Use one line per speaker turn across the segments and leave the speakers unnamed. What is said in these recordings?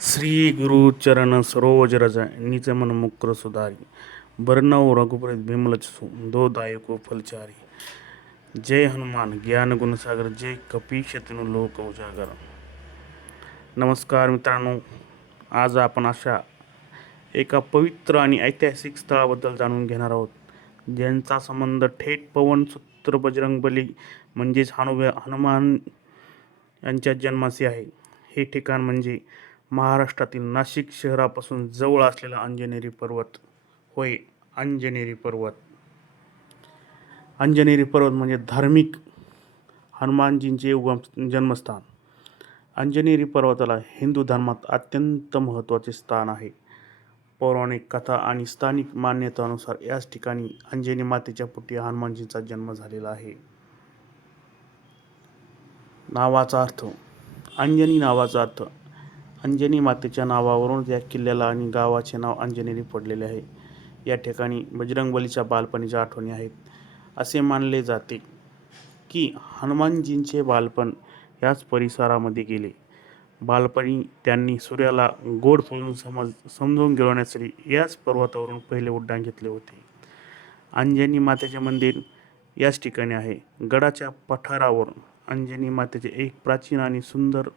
श्री गुरुचरण सरोज रज निज मन मुक्र सुधारी। बर्णव रघुपति बिमल दो दायको फलचारी जय हनुमान ज्ञान गुणसागर जय कपी तिनु लोक उजागर। नमस्कार मित्रांनो आज आपण अशा एका पवित्र आणि ऐतिहासिक स्थळाबद्दल जाणून घेणार आहोत ज्यांचा संबंध थेट पवनसूत्र बजरंगबली म्हणजेच हनु हनुमान यांच्या जन्माशी आहे. हे ठिकाण म्हणजे महाराष्ट्रातील नाशिक शहरापासून जवळ असलेला अंजनेरी पर्वत होय अंजनेरी पर्वत. अंजनेरी पर्वत म्हणजे धार्मिक हनुमानजींचे उगम जन्मस्थान. अंजनेरी पर्वताला हिंदू धर्मात अत्यंत महत्त्वाचे स्थान आहे. पौराणिक कथा आणि स्थानिक मान्यतानुसार याच ठिकाणी अंजनी मातेच्या पुटी हनुमानजींचा जन्म झालेला आहे. नावाचा अर्थ अंजनी नावाचा अर्थ अंजनी मातेच्या नावावरून या किल्ल्याला आणि गावाचे नाव अंजनेरी पडलेले आहे. या ठिकाणी बजरंगबलीच्या बालपणीच्या आठवणी आहेत. असे मानले जाते की हनुमानजींचे बालपण याच परिसरामध्ये गेले. बालपणी त्यांनी सूर्याला गोड फोडून समज समजून घेण्यासाठी याच पर्वतावरून पहिले उड्डाण घेतले होते. अंजनी मातेचे मंदिर याच ठिकाणी आहे. गडाच्या पठारावर अंजनी मातेचे एक प्राचीन आणि सुंदर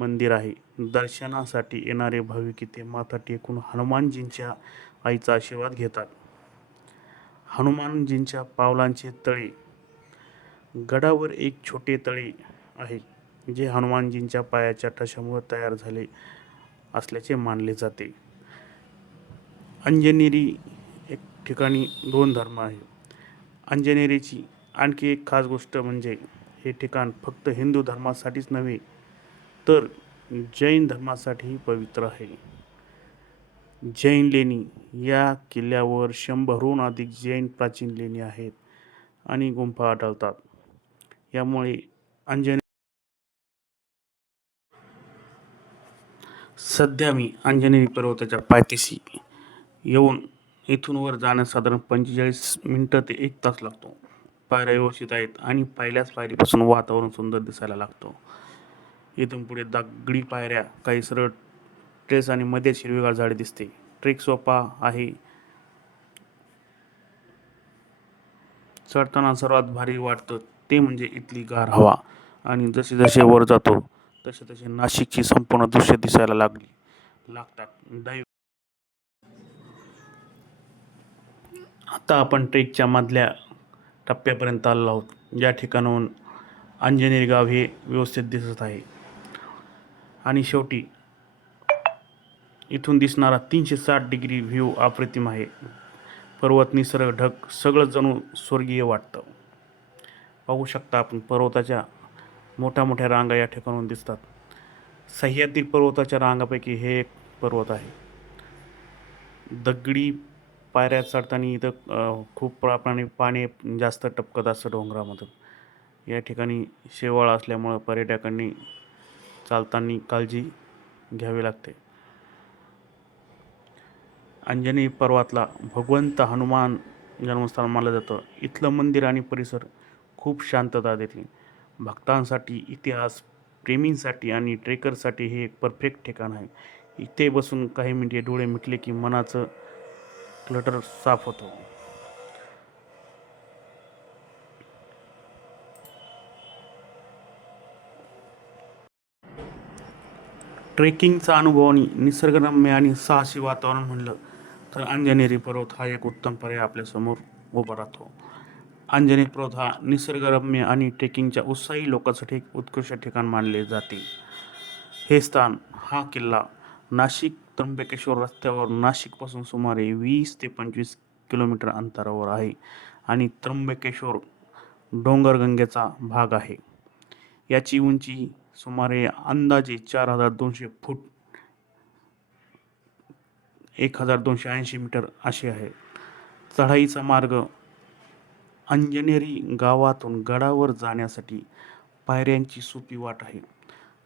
मंदिर आहे. दर्शनासाठी येणारे भाविक इथे माथा टेकून हनुमानजींच्या आईचा आशीर्वाद घेतात. हनुमानजींच्या पावलांचे तळे. गडावर एक छोटे तळे आहे जे हनुमानजींच्या पायाच्या ठशामुळे तयार झाले असल्याचे मानले जाते. अंजनेरी एक ठिकाणी दोन धर्म आहे. अंजनेरीची आणखी एक खास गोष्ट म्हणजे हे ठिकाण फक्त हिंदू धर्मासाठीच नव्हे तर जैन धर्मासाठीही पवित्र आहे. जैन लेणी या किल्ल्यावर शंभरहून अधिक जैन प्राचीन लेणी आहेत आणि गुंफा आढळतात. यामुळे अंजने सध्या मी अंजनेरी पर्वताच्या पायथ्याशी येऊन इथून वर जाण्यास साधारण पंचेचाळीस मिनटं ते एक तास लागतो. पायऱ्या व्यवस्थित आहेत आणि पहिल्याच पायरीपासून वातावरण सुंदर दिसायला लागतो. इथून पुढे दगडी पायऱ्या काही सरळ ट्रेस आणि मध्येच हिरवीगार झाडे दिसते. ट्रेक सोपा आहे. चढताना सर्वात भारी वाटतं ते म्हणजे इथली गार हवा. आणि जसे जसे वर जातो तसे तसे नाशिकची संपूर्ण दृश्य दिसायला लागली. लागतात दैव. आता आपण ट्रेकच्या मधल्या टप्प्यापर्यंत आलो आहोत. ज्या ठिकाणाहून अंजनेरी गाव हे व्यवस्थित दिसत आहे. आणि शेवटी इथून दिसणारा तीनशे साठ डिग्री व्ह्यू अप्रतिम आहे. पर्वत निसर्ग ढग सगळं जणू स्वर्गीय वाटतं. पाहू शकता आपण पर्वताच्या मोठ्या मोठ्या रांगा या ठिकाणून दिसतात. सह्याद्री पर्वताच्या रांगापैकी हे एक पर्वत आहे. दगडी पायऱ्या चढताना इथं खूप प्रमाणे पाणी जास्त टपकत असतं डोंगरामधून. या ठिकाणी शेवाळ असल्यामुळं पर्यटकांनी चालताना काळजी घ्यावी लागते. अंजनी पर्वतला भगवंत हनुमान जन्मस्थान मानलं जातं. इथलं मंदिर आणि परिसर खूप शांतता देते. भक्तांसाठी इतिहास प्रेमींसाठी आणि ट्रेकरसाठी हे एक परफेक्ट ठिकाण आहे. इथे बसून काही मिनिटे डोळे मिटले की मनाचं क्लटर साफ होतो. ट्रेकिंगचा अनुभव आणि निसर्गरम्य आणि साहसी वातावरण म्हणलं तर अंजनेरी पर्वत हा एक उत्तम पर्याय आपल्यासमोर उभा राहतो. अंजनेरी पर्वत हा निसर्गरम्य आणि ट्रेकिंगच्या उत्साही लोकांसाठी एक उत्कृष्ट ठिकाण मानले जाते. हे स्थान हा किल्ला नाशिक त्र्यंबकेश्वर रस्त्यावर नाशिकपासून सुमारे वीस ते पंचवीस किलोमीटर अंतरावर आहे आणि त्र्यंबकेश्वर डोंगरगंगेचा भाग आहे. याची उंची सुमारे अंदाजे चार हजार दोनशे फूट एक हजार दोनशे ऐंशी मीटर अशी आहे. चढाईचा मार्ग अंजनेरी गावातून गडावर जाण्यासाठी पायऱ्यांची सोपी वाट आहे.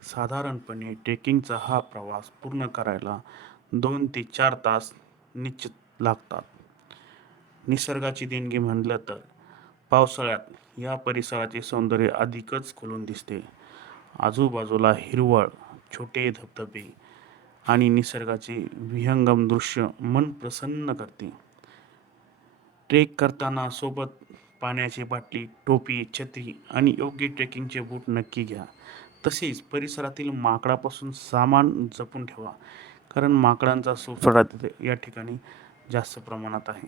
साधारणपणे ट्रेकिंगचा हा प्रवास पूर्ण करायला दोन ते चार तास निश्चित लागतात. निसर्गाची देणगी म्हणलं तर पावसाळ्यात या परिसराचे सौंदर्य अधिकच खुलून दिसते. आजूबाजूला हिरवळ छोटे धबधबे आणि निसर्गाचे विहंगम दृश्य मन प्रसन्न करते. ट्रेक करताना सोबत पाण्याची बाटली टोपी छत्री आणि योग्य ट्रेकिंगचे बूट नक्की घ्या. तसेच परिसरातील माकडापासून सामान जपून ठेवा कारण माकडांचा सोसडा तिथे या ठिकाणी जास्त प्रमाणात आहे.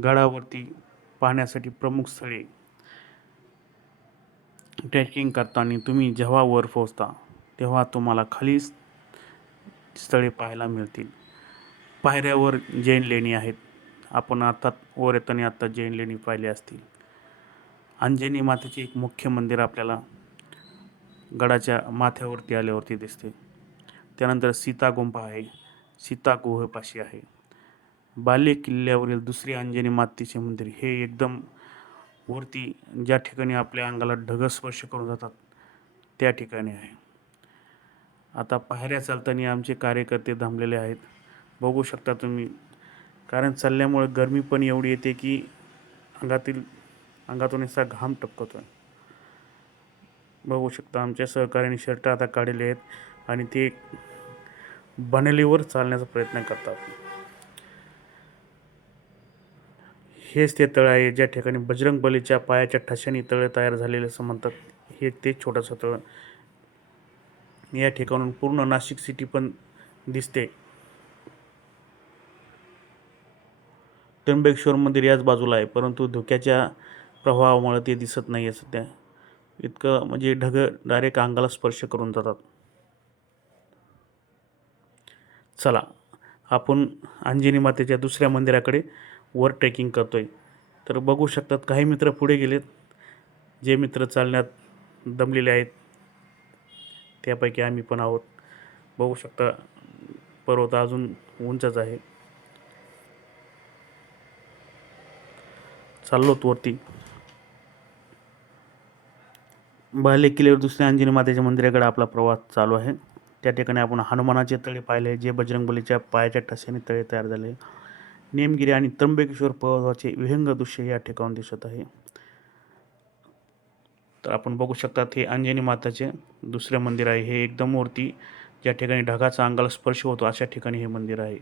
गडावरती पाहण्यासाठी प्रमुख स्थळे ट्रेकिंग करताना तुम्ही जेव्हा वर पोहोचता तेव्हा तुम्हाला खाली स्थळे पाहायला मिळतील. पायऱ्यावर जैन लेणी आहेत. आपण आता वर येताना आता जैन लेणी पाहिली असतील. अंजनी मातेचे एक मुख्य मंदिर आपल्याला गडाच्या माथ्यावरती आल्यावरती दिसते. त्यानंतर सीता गुंफा आहे. सीता गुहेपाशी आहे. बाले किल्ल्यावरील दुसरी अंजनी मातेचे मंदिर हे एकदम वरती ज्या ठिकाणी आपल्या अंगाला ढग स्पर्श करून जातात त्या ठिकाणी आहे. आता पायऱ्या चालताना आमचे कार्यकर्ते थांबलेले आहेत. बघू शकता तुम्ही. कारण चालल्यामुळे गरमी पण एवढी येते की अंगातील अंगातून असा घाम टपकतो आहे बघू शकता आमच्या सहकार्याने शर्ट आता काढलेले आहेत आणि ते बनलीवर चालण्याचा प्रयत्न करतात. हेच ते तळ आहे ज्या ठिकाणी बजरंग बलीच्या पायाच्या ठशाने तळ तयार झालेले असं म्हणतात. हे ते छोटंसं तळ. या ठिकाणून पूर्ण नाशिक सिटी पण दिसते. त्र्यंबकेश्वर मंदिर याच बाजूला आहे परंतु धुक्याच्या प्रभावामुळे ते दिसत नाही आहे सध्या. इतकं म्हणजे ढग डायरेक्ट अंगाला स्पर्श करून जातात. चला आपण अंजनी मातेच्या दुसऱ्या मंदिराकडे वर ट्रेकिंग करतो आहे तर बघू शकतात काही मित्र पुढे गेलेत जे मित्र चालण्यात दमलेले आहेत त्यापैकी आम्ही पण आहोत. बघू शकता पर्वत अजून उंचच आहे. चाललोत वरती. बाले किल्ल्यावर दुसऱ्या अंजनी मातेच्या मंदिराकडे आपला प्रवास चालू आहे. त्या ठिकाणी आपण हनुमानाचे तळे पाहिले जे बजरंगबलीच्या पायाच्या ठस्याने तळे तयार झाले. नेमगिरी आणि त्र्यंबकेश्वर पर्वताचे विहंग दृश्य या ठिकाणी दिसत आहे. तर आपण बघू शकतात हे अंजनी माताचे दुसरे मंदिर आहे. हे एकदम मूर्ती ज्या ठिकाणी ढगाचा अंगाला स्पर्श होतो अशा ठिकाणी हे मंदिर आहे.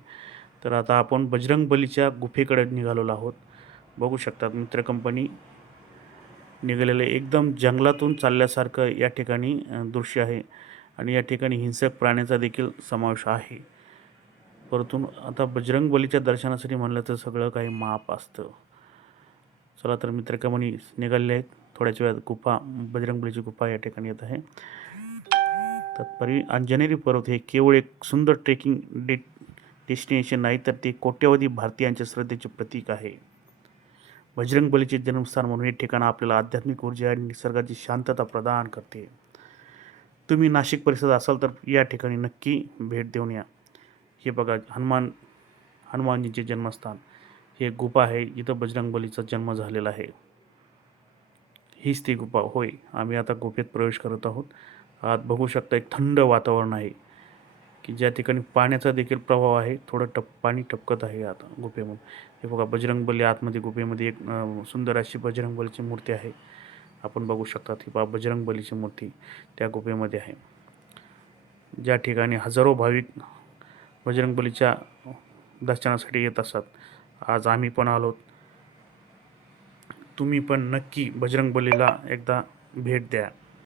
तर आता आपण बजरंग बलीच्या गुफेकडे निघालेलो आहोत. बघू शकतात मित्र कंपनी निघालेलं एकदम जंगलातून चालल्यासारखं या ठिकाणी दृश्य आहे. आणि या ठिकाणी हिंसक प्राण्याचा देखील समावेश आहे. परतून आता बजरंग बलीच्या दर्शनासाठी म्हणलं तर सगळं काही माप असतं. चला तर मित्र कंपनी निघालेले आहेत. थोड्याच वेळात गुफा बजरंग बलीची गुफा या ठिकाणी येत आहे. तत्परी अंजनेरी पर्वत हे केवळ एक सुंदर ट्रेकिंग डे डेस्टिनेशन नाही तर ते कोट्यवधी भारतीयांच्या श्रद्धेचे प्रतीक आहे. बजरंग बलीचे जन्मस्थान म्हणून हे ठिकाण आपल्याला आध्यात्मिक ऊर्जा आणि निसर्गाची शांतता प्रदान करते. तुम्ही नाशिक परिसरात असाल तर या ठिकाणी नक्की भेट देऊन या. हे बघा हनुमान हनुमानजीचे जन्मस्थान. हे गुफा आहे जिथं बजरंग बलीचा जन्म झालेला आहे. हीच ती गुफा. होय आम्ही आता गुफेत प्रवेश करत आहोत. आत बघू शकता एक थंड वातावरण आहे की ज्या ठिकाणी पाण्याचा देखील प्रभाव आहे. थोडं टप पाणी टपकत आहे आता गुफेमध्ये हे बघा बजरंग बली आतमध्ये गुफेमध्ये एक सुंदर अशी बजरंग बलीची मूर्ती आहे. आपण बघू शकता ही बा बजरंग बलीची मूर्ती त्या गुफेमध्ये आहे. ज्या ठिकाणी हजारो भाविक बजरंगबलीच्या दर्शनासाठी येत असतात आज आम्ही पण आलोत. तुम्ही पण नक्की बजरंगबलीला एकदा भेट द्या.